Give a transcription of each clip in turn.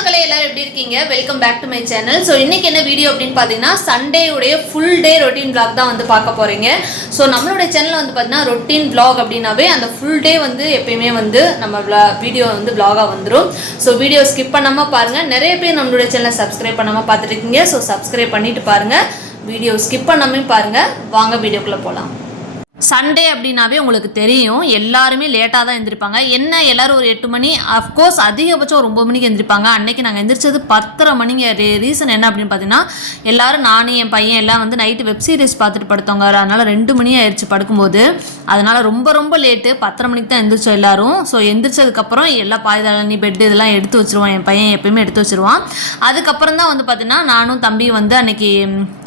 மக்களே எல்லாரும் எப்படி இருக்கீங்க? Welcome back to my channel. So இன்னைக்கு என்ன வீடியோ அப்படின்னு பார்த்தீங்கன்னா சண்டே உடைய ஃபுல் டே ரொட்டீன் vlog தான் வந்து பார்க்க போறீங்க. ஸோ நம்மளுடைய சேனல் வந்து பார்த்தீங்கன்னா ரொட்டீன் vlog அப்படின்னாவே அந்த ஃபுல் டே வந்து எப்பயுமே வந்து நம்ம வீடியோ வந்து vlog-ஆ வந்துடும். ஸோ வீடியோ ஸ்கிப் பண்ணாமல் பாருங்க. நிறைய பேர் நம்மளுடைய சேனலை சப்ஸ்கிரைப் பண்ணாமல் பார்த்துட்டு இருக்கீங்க. ஸோ சப்ஸ்கிரைப் பண்ணிட்டு பாருங்க, வீடியோ ஸ்கிப் பண்ணாமல் பாருங்க. வாங்க வீடியோக்குள்ளே போகலாம். சண்டே அப்படின்னாவே உங்களுக்கு தெரியும் எல்லாருமே லேட்டாக தான் எழுந்திருப்பாங்க. என்ன எல்லோரும் ஒரு 8 மணி, அஃப்கோர்ஸ் அதிகபட்சம் ஒரு 9 மணிக்கு எழுந்திருப்பாங்க. அன்றைக்கி நாங்கள் எந்திரிச்சது 10:30 மணிங்க. ரீசன் என்ன அப்படின்னு பார்த்தீங்கன்னா எல்லோரும் நானும் என் பையன் எல்லாம் வந்து நைட்டு வெப் சீரிஸ் பார்த்துட்டு படுத்தவங்க. அதனால் 2 மணி ஆயிடுச்சு படுக்கும்போது. அதனால் ரொம்ப லேட்டு 10:30 மணிக்கு தான் எந்திரிச்சோம் எல்லோரும். ஸோ எந்திரிச்சதுக்கப்புறம் எல்லா பாய்தளனி பெட்டு இதெல்லாம் எடுத்து வச்சுருவான். என் பையன் எப்பயுமே எடுத்து வச்சுருவான். அதுக்கப்புறம் தான் வந்து பார்த்தீங்கன்னா நானும் தம்பி வந்து அன்றைக்கி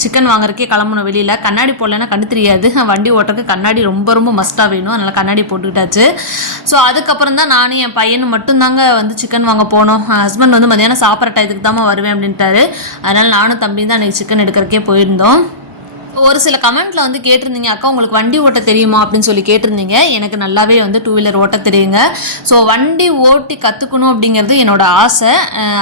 சிக்கன் வாங்குறதுக்கே கிளம்பணும். வெளியில் கண்ணாடி போடலன்னா கண்ணு தெரியாது. வண்டி ஓட்டுறதுக்கு கண்ணாடி ரொம்ப மஸ்ட்டாக வேணும். அதனால் கண்ணாடி போட்டுக்கிட்டாச்சு. ஸோ அதுக்கப்புறம் தான் நானும் என் பையனும் மட்டும்தாங்க வந்து சிக்கன் வாங்க போனோம். ஹஸ்பண்ட் வந்து மதியானம் சாப்பிட்ற டயத்துக்கு தான் வருவேன் அப்படின்ட்டாரு. அதனால் நானும் தம்பி தான் அன்றைக்கி சிக்கன் எடுக்கிறக்கே போயிருந்தோம். ஒரு சில கமெண்ட்டில் வந்து கேட்டிருந்தீங்க, அக்கா உங்களுக்கு வண்டி ஓட்ட தெரியுமா அப்படின்னு சொல்லி கேட்டிருந்தீங்க. எனக்கு நல்லாவே வந்து 2 வீலர் ஓட்ட தெரியுங்க. ஸோ வண்டி ஓட்டி கற்றுக்கணும் அப்படிங்கிறது என்னோட ஆசை.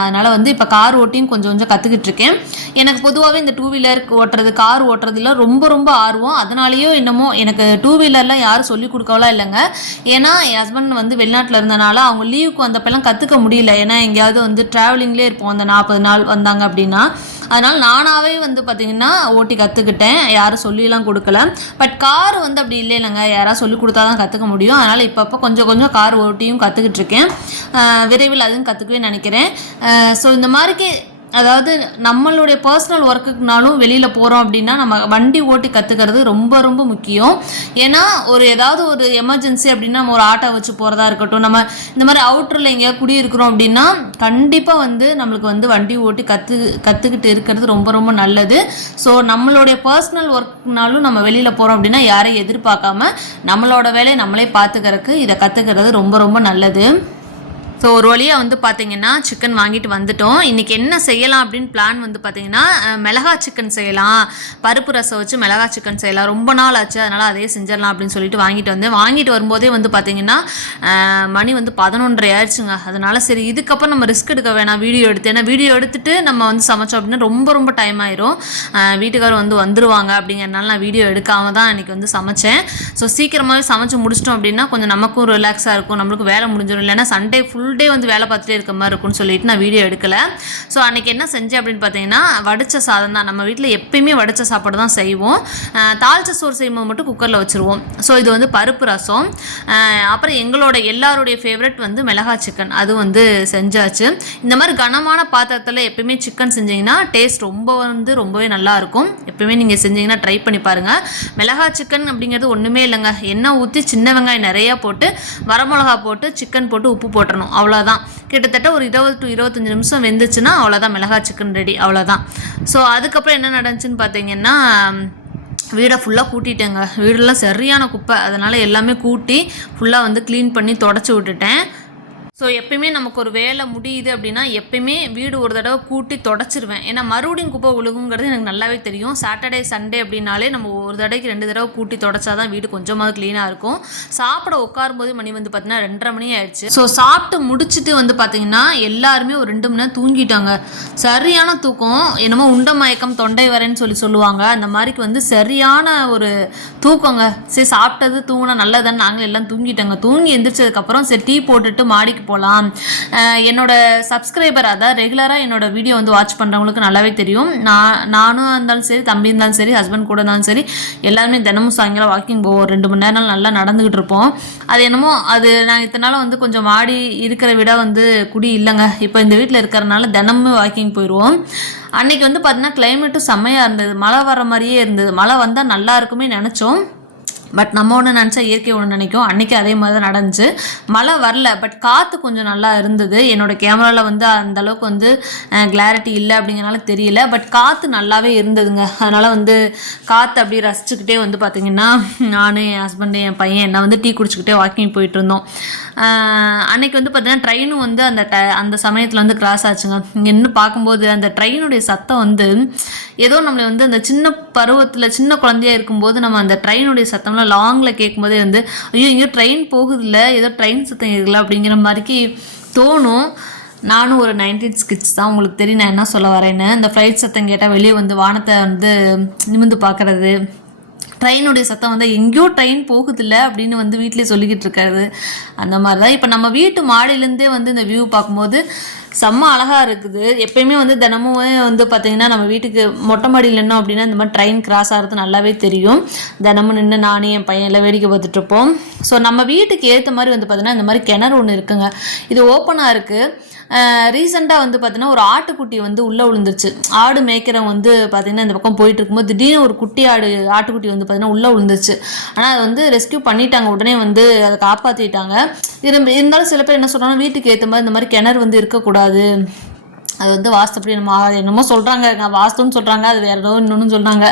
அதனால் வந்து இப்போ கார் ஓட்டியும் கொஞ்சம் கற்றுக்கிட்டு இருக்கேன். எனக்கு பொதுவாகவே இந்த 2 வீலர் ஓட்டுறது கார் ஓட்டுறதுல ரொம்ப ஆர்வம். அதனாலேயோ என்னமோ எனக்கு 2 வீலர்லாம் யாரும் சொல்லிக் கொடுக்கலாம் இல்லைங்க. ஏன்னா என் ஹஸ்பண்ட் வந்து வெளிநாட்டில் இருந்தனால அவங்க லீவுக்கு வந்தப்பெல்லாம் கற்றுக்க முடியல. ஏன்னா எங்கேயாவது வந்து ட்ராவலிங்லேயே இருப்போம் அந்த 40 நாள் வந்தாங்க அப்படின்னா. அதனால் நானாகவே வந்து பார்த்திங்கன்னா ஓட்டி கற்றுக்கிட்டேன். யாரும் சொல்லிலாம் கொடுக்கல. பட் கார் வந்து அப்படி இல்லைங்க, யாராவது சொல்லி கொடுத்தா தான் கற்றுக்க முடியும். அதனால் இப்பப்போ கொஞ்சம் கார் ஓட்டியும் கற்றுக்கிட்டு இருக்கேன். விரைவில் அதுவும் கற்றுக்கவே நினைக்கிறேன். ஸோ இந்த மாதிரிக்கு அதாவது நம்மளுடைய பர்சனல் ஒர்க்குக்குனாலும் வெளியில் போகிறோம் அப்படின்னா நம்ம வண்டி ஓட்டி கற்றுக்கிறது ரொம்ப முக்கியம். ஏன்னா ஏதாவது ஒரு எமர்ஜென்சி அப்படின்னா நம்ம ஒரு ஆட்டோ வச்சு போகிறதா இருக்கட்டும், நம்ம இந்த மாதிரி அவுட்டரில் எங்கேயா குடியிருக்கிறோம் அப்படின்னா கண்டிப்பாக வந்து நம்மளுக்கு வந்து வண்டி ஓட்டி கற்றுக்கிட்டு இருக்கிறது ரொம்ப நல்லது. ஸோ நம்மளுடைய பர்சனல் ஒர்க்குனாலும் நம்ம வெளியில் போகிறோம் அப்படின்னா யாரையும் எதிர்பார்க்காம நம்மளோட வேலையை நம்மளே பார்த்துக்கிறதுக்கு இதை கற்றுக்கிறது ரொம்ப நல்லது. ஸோ ஒரு வழியாக வந்து பார்த்திங்கன்னா சிக்கன் வாங்கிட்டு வந்துட்டோம். இன்றைக்கி என்ன செய்யலாம் அப்படின்னு பிளான் வந்து பார்த்திங்கன்னா மிளகா சிக்கன் செய்யலாம், பருப்பு ரசம் வச்சு மிளகா சிக்கன் செய்யலாம். ரொம்ப நாள் ஆச்சு, அதனால் அதே செஞ்சிடலாம் அப்படின்னு சொல்லிட்டு வாங்கிட்டு வரும்போதே வந்து பார்த்திங்கன்னா மணி வந்து 11:30 ஆயிடுச்சுங்க. அதனால் சரி இதுக்கப்புறம் நம்ம ரிஸ்க் எடுக்க வேணாம் வீடியோ எடுத்து. ஏன்னா வீடியோ எடுத்துகிட்டு நம்ம வந்து சமைச்சோம் அப்படின்னா ரொம்ப டைம் ஆயிரும். வீட்டுக்காரர் வந்து வந்துருவாங்க அப்படிங்கிறனால நான் வீடியோ எடுக்காமல் தான் இன்றைக்கி வந்து சமைச்சேன். ஸோ சீக்கிரமாகவே சமைச்சு முடிச்சிட்டோம் அப்படின்னா கொஞ்சம் நமக்கும் ரிலாக்ஸாக இருக்கும், நம்மளுக்கு வேலை முடிஞ்சிடும். இல்லைன்னா சண்டே ஃபுல் டே வந்து வேலை பார்த்துட்டே இருக்க மாதிரி இருக்கும்னு சொல்லிட்டு நான் வீடியோ எடுக்கலை. ஸோ அன்றைக்கி என்ன செஞ்சேன் அப்படின்னு பார்த்தீங்கன்னா வடித்த சாதம் தான். நம்ம வீட்டில் எப்பயுமே வடித்த சாப்பாடு தான் செய்வோம். தாளிச்ச சோறு செய்யும்போது மட்டும் குக்கரில் வச்சுருவோம். ஸோ இது வந்து பருப்பு ரசம். அப்புறம் எல்லாருடைய ஃபேவரட் வந்து மிளகா சிக்கன், அது வந்து செஞ்சாச்சு. இந்த மாதிரி கனமான பாத்திரத்தில் எப்பயுமே சிக்கன் செஞ்சிங்கன்னா டேஸ்ட் ரொம்பவே நல்லாயிருக்கும். எப்பயுமே நீங்கள் செஞ்சிங்கன்னா ட்ரை பண்ணி பாருங்கள். மிளகா சிக்கன் அப்படிங்கிறது ஒன்றுமே இல்லைங்க. எண்ணெய் ஊற்றி சின்ன வெங்காயம் நிறையா போட்டு வரமிளகா போட்டு சிக்கன் போட்டு உப்பு போட்டுறணும், அவ்வளோதான். கிட்டத்தட்ட ஒரு 20 to 25 நிமிஷம் வெந்துச்சுன்னா அவ்வளோதான், மிளகாய் சிக்கன் ரெடி, அவ்வளோதான். ஸோ அதுக்கப்புறம் என்ன நடந்துச்சுன்னு பார்த்தீங்கன்னா வீடை ஃபுல்லாக கூட்டிட்டேங்க. வீடெல்லாம் சரியான குப்பை. அதனால் எல்லாமே கூட்டி ஃபுல்லாக வந்து க்ளீன் பண்ணி தொடச்சி விட்டுட்டேன். ஸோ எப்பயுமே நமக்கு ஒரு வேலை முடியுது அப்படின்னா எப்பயுமே வீடு ஒரு தடவை கூட்டி தொடச்சிருவேன். ஏன்னா மறுபடியும் குப்பை விழுகுங்கிறது எனக்கு நல்லாவே தெரியும். சாட்டர்டே சண்டே அப்படின்னாலே நம்ம ஒரு தடவைக்கு 2 தடவை கூட்டி தொடச்சா தான் வீடு கொஞ்சமாவது க்ளீனாக இருக்கும். சாப்பிட உட்காரும்போது மணி வந்து பார்த்தீங்கன்னா 2:30 மணி ஆயிடுச்சு. ஸோ சாப்பிட்டு முடிச்சுட்டு வந்து பார்த்தீங்கன்னா எல்லாருமே ஒரு 2 மணி நேரம் தூங்கிட்டாங்க. சரியான தூக்கம், என்னமோ உண்ட மயக்கம் தொண்டை வரேன்னு சொல்லுவாங்க. அந்த மாதிரிக்கு வந்து சரியான ஒரு தூக்கங்க. சரி சாப்பிட்டது தூங்கினா நல்லதான்னு நாங்கள் எல்லாம் தூங்கிட்டாங்க. தூங்கி எந்திரிச்சதுக்கப்புறம் சரி டீ போட்டுட்டு மாடிக்கு போகலாம். என்னோட சப்ஸ்கிரைபர், அதாவது ரெகுலராக என்னோட வீடியோ வந்து வாட்ச் பண்ணுறவங்களுக்கு நல்லாவே தெரியும். நானும் இருந்தாலும் சரி, தம்பி இருந்தாலும் சரி, ஹஸ்பண்ட் கூட இருந்தாலும் சரி, எல்லாருமே தினமும் சாயங்காலம் வாக்கிங் போவோம். 2 மணி நேரம் நல்லா நடந்துக்கிட்டு இருப்போம். அது என்னமோ நான் இத்தனை நாள் வந்து கொஞ்சம் மாடி இருக்கிற விட வந்து குடி இல்லைங்க. இப்போ இந்த வீட்டில் இருக்கிறனால தினமும் வாக்கிங் போயிடுவோம். அன்றைக்கி வந்து பார்த்தீங்கன்னா கிளைமேட்டும் செம்மையாக இருந்தது. மழை வர மாதிரியே இருந்தது. மழை வந்தால் நல்லா இருக்குமே நினச்சோம். பட் நம்ம ஒன்று நினச்சா இயற்கை ஒன்று நினைக்கும். அன்றைக்கி அதே மாதிரி தான் நடந்துச்சு. மழை வரல, பட் காற்று கொஞ்சம் நல்லா இருந்தது. என்னோடய கேமராவில் வந்து அந்தளவுக்கு வந்து கிளாரிட்டி இல்லை அப்படிங்கிறனால தெரியல. பட் காற்று நல்லாவே இருந்ததுங்க. அதனால் வந்து காற்று அப்படியே ரசிச்சுக்கிட்டே வந்து பார்த்திங்கன்னா நான், என் ஹஸ்பண்டு, என் பையன் என்ன வந்து டீ குடிச்சிக்கிட்டே வாக்கிங் போயிட்டுருந்தோம். அன்றைக்கி வந்து பார்த்திங்கன்னா ட்ரெயினும் வந்து அந்த சமயத்தில் வந்து கிராஸ் ஆச்சுங்க. இங்கே இன்னும் பார்க்கும்போது அந்த ட்ரெயினுடைய சத்தம் வந்து ஏதோ நம்மளை வந்து அந்த சின்ன பருவத்தில் சின்ன குழந்தையாக இருக்கும்போது நம்ம அந்த ட்ரெயினுடைய சத்தம்லாம் லாங்கில் கேட்கும்போதே வந்து ஐயோ இங்கே ட்ரெயின் போகுதில்ல, ஏதோ ட்ரெயின் சத்தம் இருக்குல்ல அப்படிங்கிற மாதிரிக்கு தோணும். நானும் ஒரு 90s கிட்ஸ் தான். உங்களுக்கு தெரியும் நான் என்ன சொல்ல வரேன்னு. இந்த ஃப்ளைட் சத்தம் கேட்டால் வெளியே வந்து வானத்தை வந்து நிமிந்து பார்க்குறது, ட்ரெயினுடைய சத்தம் வந்து எங்கேயோ ட்ரெயின் போகுதில்ல அப்படின்னு வந்து வீட்டிலே சொல்லிக்கிட்டு இருக்காது. அந்த மாதிரி தான் இப்போ நம்ம வீட்டு மாடியிலேருந்தே வந்து இந்த வியூ பார்க்கும்போது செம்ம அழகாக இருக்குது. எப்பயுமே வந்து தினமும் வந்து பார்த்திங்கன்னா நம்ம வீட்டுக்கு மொட்டை மாடியில் நின்னோம் அப்படின்னா இந்த மாதிரி ட்ரெயின் கிராஸ் ஆகிறது நல்லாவே தெரியும். தினமும் நின்று நானே என் பையன் எல்லாம் வேடிக்கை பார்த்துட்ருப்போம். ஸோ நம்ம வீட்டுக்கு ஏற்ற மாதிரி வந்து பார்த்திங்கன்னா இந்த மாதிரி கிணறு ஒன்று இருக்குங்க. இது ஓப்பனாக இருக்குது. ரீசெண்டாக வந்து பார்த்தீங்கன்னா ஒரு ஆட்டுக்குட்டி வந்து உள்ளே விழுந்துருச்சு. ஆடு மேய்க்கிறவங்க வந்து பார்த்திங்கன்னா இந்த பக்கம் போயிட்டு இருக்கும்போது திடீர்னு ஒரு ஆட்டுக்குட்டி வந்து பார்த்திங்கன்னா உள்ளே விழுந்துருச்சு. ஆனால் அதை வந்து ரெஸ்கியூ பண்ணிட்டாங்க, உடனே வந்து அதை காப்பாற்றிட்டாங்க. இருந்தாலும் சில பேர் என்ன சொல்கிறாங்கன்னா வீட்டுக்கு ஏற்ற மாதிரி இந்த மாதிரி கிணறு வந்து இருக்கக்கூடாது, அது வந்து வாஸ்துப்படி நம்ம என்னமோ சொல்கிறாங்க, வாஸ்துன்னு சொல்கிறாங்க, அது வேறு ஏதோ இன்னொன்று சொல்கிறாங்க.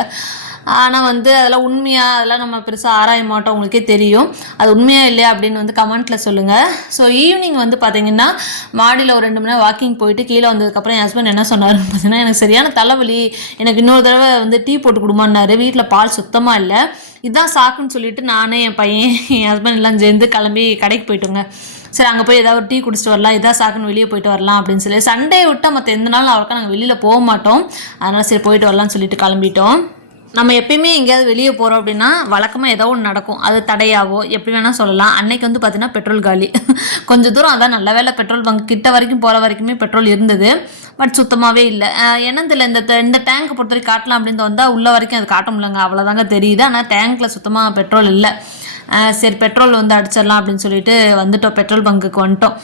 ஆனால் வந்து அதெல்லாம் உண்மையாக அதெல்லாம் நம்ம பெருசாக ஆராய மாட்டோம், உங்களுக்கே தெரியும். அது உண்மையாக இல்லையா அப்படின்னு வந்து கமெண்ட்டில் சொல்லுங்கள். ஸோ ஈவினிங் வந்து பார்த்திங்கன்னா மாடியில் ஒரு 2 மணி நேரம் வாக்கிங் போயிட்டு கீழே வந்ததுக்கப்புறம் என் ஹஸ்பண்ட் என்ன சொன்னார் பார்த்தீங்கன்னா, எனக்கு சரியான தலைவலி, எனக்கு இன்னொரு தடவை வந்து டீ போட்டு கொடுமான்னாரு. வீட்டில் பால் சுத்தமாக இல்லை. இதுதான் சாக்குன்னு சொல்லிவிட்டு நானே என் பையன் என் ஹஸ்பண்ட் எல்லாம் சேர்ந்து கிளம்பி கடைக்கு போயிட்டோங்க. சரி அங்கே போய் ஏதாவது ஒரு டீ குடிச்சிட்டு வரலாம், இதான் சாக்குன்னு வெளியே போயிட்டு வரலாம் அப்படின்னு சொல்லி. சண்டே விட்டால் மற்ற எந்த நாளும் அவருக்கா நாங்கள் வெளியில் போக மாட்டோம். அதனால் சரி போயிட்டு வரலாம்னு சொல்லிட்டு கிளம்பிட்டோம். நம்ம எப்பயுமே எங்கேயாவது வெளியே போகிறோம் அப்படின்னா வழக்கமாக ஏதோ ஒன்று நடக்கும். அது தடையாவோ எப்படி வேணால் சொல்லலாம். அன்னைக்கு வந்து பார்த்தீங்கன்னா பெட்ரோல் காலி. கொஞ்சம் தூரம் அதான் நல்ல வேலை பெட்ரோல் பங்க் கிட்ட வரைக்கும் போகிற வரைக்குமே பெட்ரோல் இருந்தது. பட் சுத்தமாகவே இல்லை. என்னதில்லை இந்த டேங்க்கை பொறுத்த வரைக்கும் காட்டலாம் அப்படின்னு வந்தால் உள்ள வரைக்கும் அது காட்ட முடியலங்க, அவ்வளோதாங்க தெரியுது. ஆனால் டேங்க்கில் சுத்தமாக பெட்ரோல் இல்லை. சரி பெட்ரோல் வந்து அடிச்சிடலாம் அப்படின்னு சொல்லிட்டு வந்துட்டோம், பெட்ரோல் பங்குக்கு வந்துட்டோம்.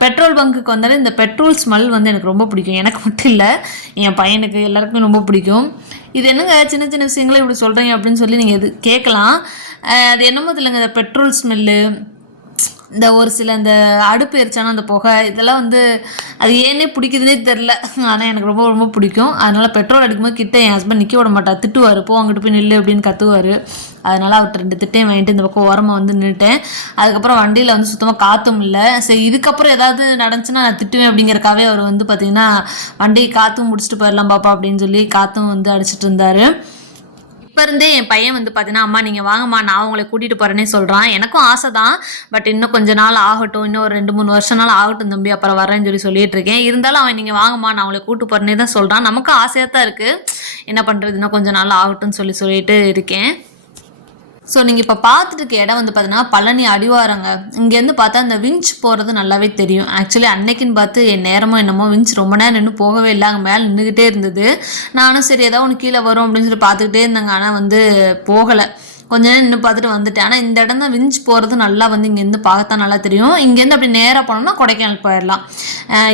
பெட்ரோல் பங்குக்கு வந்தாலே இந்த பெட்ரோல் ஸ்மெல் வந்து எனக்கு ரொம்ப பிடிக்கும். எனக்கு மட்டும் இல்லை, என் பையனுக்கு எல்லாருக்குமே ரொம்ப பிடிக்கும். இது என்னங்க சின்ன சின்ன விஷயங்களே இப்படி சொல்கிறீங்க அப்படின்னு சொல்லி நீங்கள் இது கேட்கலாம். அது என்னமோ இல்லைங்க, இந்த பெட்ரோல் ஸ்மெல்லு, இந்த ஒரு சில இந்த அடுப்பு எரிச்சானா அந்த புகை, இதெல்லாம் வந்து அது ஏன்னே பிடிக்குதுன்னே தெரில. ஆனால் எனக்கு ரொம்ப ரொம்ப பிடிக்கும். அதனால் பெட்ரோல் அடிக்கும்போது கிட்டே என் ஹஸ்பண்ட் நிற்க விட மாட்டார், திட்டுவார், போ அங்கிட்டு போய் நில்லு அப்படின்னு கற்றுவார். அதனால் அவர்கிட்ட 2 திட்டையும் வாங்கிட்டு இந்த பக்கம் ஓரமாக வந்து நின்றுட்டேன். அதுக்கப்புறம் வண்டியில் வந்து சுத்தமாக காற்றும் இல்லை. சரி இதுக்கப்புறம் ஏதாவது நடந்துச்சுன்னா நான் திட்டுவேன் அப்படிங்கிறக்காவே அவர் வந்து பார்த்திங்கன்னா வண்டி காற்றும் முடிச்சுட்டு போயிடலாம் பாப்பா அப்படின்னு சொல்லி காற்றும் வந்து அடிச்சிட்டு இருந்தார். இப்போ இருந்தே என் பையன் வந்து பார்த்தீங்கன்னா அம்மா நீங்கள் வாங்கம்மா நான் உங்களை கூட்டிகிட்டு போகிறேன்னே சொல்கிறான். எனக்கும் ஆசை தான், பட் இன்னும் கொஞ்ச நாள் ஆகட்டும், இன்னும் ஒரு 2-3 வருஷம் நாள் ஆகட்டும் தம்பி, அப்புறம் வரேன்னு சொல்லிட்டு இருக்கேன். இருந்தாலும் அவன் நீங்கள் வாங்கம்மா நான் உங்களை கூட்டு போகிறேன்னே தான் சொல்கிறான். நமக்கும் ஆசையாக தான் இருக்குது, என்ன பண்ணுறது, இன்னும் கொஞ்சம் நாள் ஆகட்டும்னு சொல்லிட்டு இருக்கேன். ஸோ நீங்கள் இப்போ பார்த்துட்டு இருக்க இடம் வந்து பார்த்தீங்கன்னா பழனி அடிவாரங்க. இங்கேருந்து பார்த்தா இந்த விஞ்ச் போகிறது நல்லாவே தெரியும். ஆக்சுவலி அன்னைக்குன்னு பார்த்து என் நேரமோ என்னமோ விஞ்ச் ரொம்ப நேரம் நின்று போகவே இல்லை, அங்கே மேலே நின்றுக்கிட்டே இருந்தது. நானும் சரி ஏதாவது ஒன்று கீழே வரும் அப்படின்னு சொல்லி பார்த்துக்கிட்டே இருந்தாங்க, ஆனால் வந்து போகலை. கொஞ்ச நேரம் நின்று பார்த்துட்டு வந்துட்டேன். ஆனால் இந்த இடம் தான் விஞ்ச் போகிறது நல்லா வந்து இங்கேருந்து பார்த்தா நல்லா தெரியும். இங்கேருந்து அப்படி நேராக போனோம்னா கொடைக்கானல் போயிடலாம்.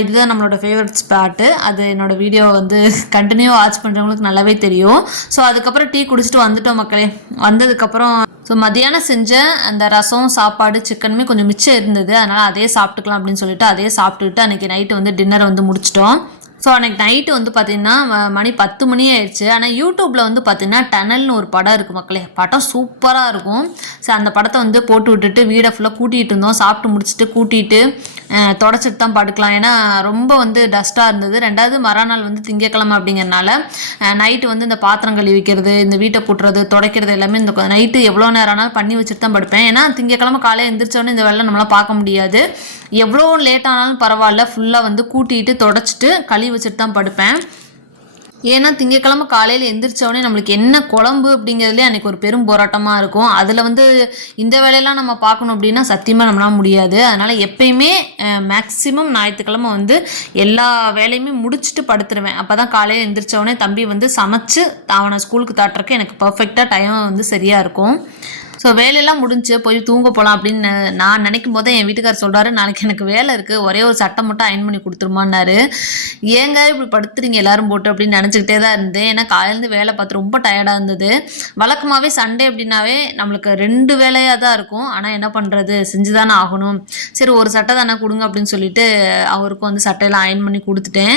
இதுதான் நம்மளோட ஃபேவரட் ஸ்பாட்டு. அது என்னோடய வீடியோ வந்து கண்டினியூ வாட்ச் பண்ணுறவங்களுக்கு நல்லாவே தெரியும். ஸோ அதுக்கப்புறம் டீ குடிச்சிட்டு வந்துட்டோம் மக்களே. வந்ததுக்கப்புறம் ஸோ மதியானம் செஞ்ச அந்த ரசம் சாப்பாடு சிக்கனுமே கொஞ்சம் மிச்சம் இருந்தது, அதனால் அதே சாப்பிட்டுக்கலாம் அப்படின்னு சொல்லிட்டு அதே சாப்பிட்டுக்கிட்டு அன்றைக்கி நைட்டு வந்து டின்னர் வந்து முடிச்சிட்டோம். ஸோ அன்றைக்கி நைட்டு வந்து பார்த்திங்கன்னா மணி 10 மணி ஆயிடுச்சு. ஆனால் யூடியூப்பில் வந்து பார்த்திங்கன்னா டனல்னு ஒரு படம் இருக்குது மக்களே, படம் சூப்பராக இருக்கும். ஸோ அந்த படத்தை வந்து போட்டு விட்டுட்டு வீடை ஃபுல்லாக கூட்டிகிட்டு இருந்தோம். சாப்பிட்டு முடிச்சுட்டு கூட்டிகிட்டு தொடச்சிட்டு தான் படுக்கலாம், ஏன்னா ரொம்ப வந்து டஸ்ட்டாக இருந்தது. 2வது மறுநாள் வந்து திங்கக்கிழமை அப்படிங்கிறனால நைட்டு வந்து இந்த பாத்திரம் கழுவி வைக்கிறது, இந்த வீட்டை கூட்டுறது, துடைக்கிறது எல்லாமே இந்த நைட்டு எவ்வளோ நேரம் ஆனாலும் பண்ணி வச்சுட்டு தான் படுப்பேன். ஏன்னா திங்கக்கிழமை காலையில் எந்திரிச்சோடனே இந்த வேலை நம்மளால் பார்க்க முடியாது. எவ்வளோ லேட் ஆனாலும் பரவாயில்ல, ஃபுல்லாக வந்து கூட்டிகிட்டு தொடச்சிட்டு கழுவி வச்சுட்டு தான் படுப்பேன். ஏன்னா திங்கக்கிழமை காலையில் எந்திரிச்சோடனே நம்மளுக்கு என்ன குழம்பு அப்படிங்கிறதுலே அன்றைக்கி ஒரு பெரும் போராட்டமாக இருக்கும். அதில் வந்து இந்த வேலையெல்லாம் நம்ம பார்க்கணும் அப்படின்னா சத்தியமாக நம்மளால் முடியாது. அதனால் எப்பயுமே மேக்ஸிமம் ஞாயிற்றுக்கிழமை வந்து எல்லா வேலையுமே முடிச்சுட்டு படுத்துருவேன். அப்போ தான் காலையில் எந்திரிச்சோடனே தம்பி வந்து சமைச்சு அவனை ஸ்கூலுக்கு தாட்டுறக்கு எனக்கு பர்ஃபெக்டாக டைம் வந்து சரியாக இருக்கும். ஸோ வேலையெல்லாம் முடிஞ்சு போய் தூங்க போகலாம் அப்படின்னு நான் நினைக்கும் போதே என் வீட்டுக்காரர் சொல்கிறாரு, நாளைக்கு எனக்கு வேலை இருக்குது, ஒரே ஒரு சட்டை மட்டும் அயன் பண்ணி கொடுத்துருமான்னாரு. ஏங்க இப்படி படுத்துறீங்க எல்லாரும் போட்டு அப்படின்னு நினச்சிக்கிட்டே தான் இருந்தேன். ஏன்னா காலையிலேருந்து வேலை பார்த்து ரொம்ப டயர்டாக இருந்தது. வழக்கமாகவே சண்டே அப்படின்னாவே நம்மளுக்கு 2 வேலையாக தான் இருக்கும். ஆனால் என்ன பண்ணுறது, செஞ்சு தானே ஆகணும். சரி ஒரு சட்டை தானே கொடுங்க அப்படின்னு சொல்லிட்டு அவருக்கும் வந்து சட்டையெல்லாம் அயன் பண்ணி கொடுத்துட்டேன்.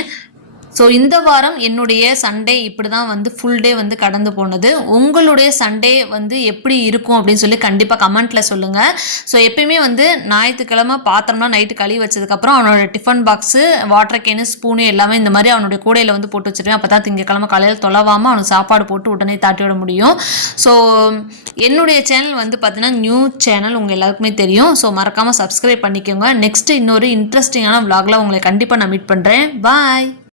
ஸோ இந்த வாரம் என்னுடைய சண்டே இப்படி தான் வந்து ஃபுல் டே வந்து கடந்து போனது. உங்களுடைய சண்டே வந்து எப்படி இருக்கும் அப்படின்னு சொல்லி கண்டிப்பாக கமெண்ட்டில் சொல்லுங்கள். ஸோ எப்பயுமே வந்து ஞாயிற்றுக்கிழமை பாத்திரம்லாம் நைட்டு கழுவி வச்சதுக்கப்புறம் அவனோட tiffin box, water can, spoon எல்லாமே இந்த மாதிரி அவனுடைய கூடையில் வந்து போட்டு வச்சுருவேன். அப்போ தான் திங்கக்கிழமை காலையில் தொலைவாமல் அவனுக்கு சாப்பாடு போட்டு உடனே தாட்டி விட முடியும். ஸோ என்னுடைய சேனல் வந்து பார்த்தீங்கன்னா நியூ சேனல், உங்கள் எல்லாருக்குமே தெரியும். ஸோ மறக்காமல் சப்ஸ்கிரைப் பண்ணிக்கோங்க. நெக்ஸ்ட்டு இன்னொரு இன்ட்ரெஸ்டிங்கான vlogல உங்களை கண்டிப்பாக நான் மீட் பண்ணுறேன். பாய்.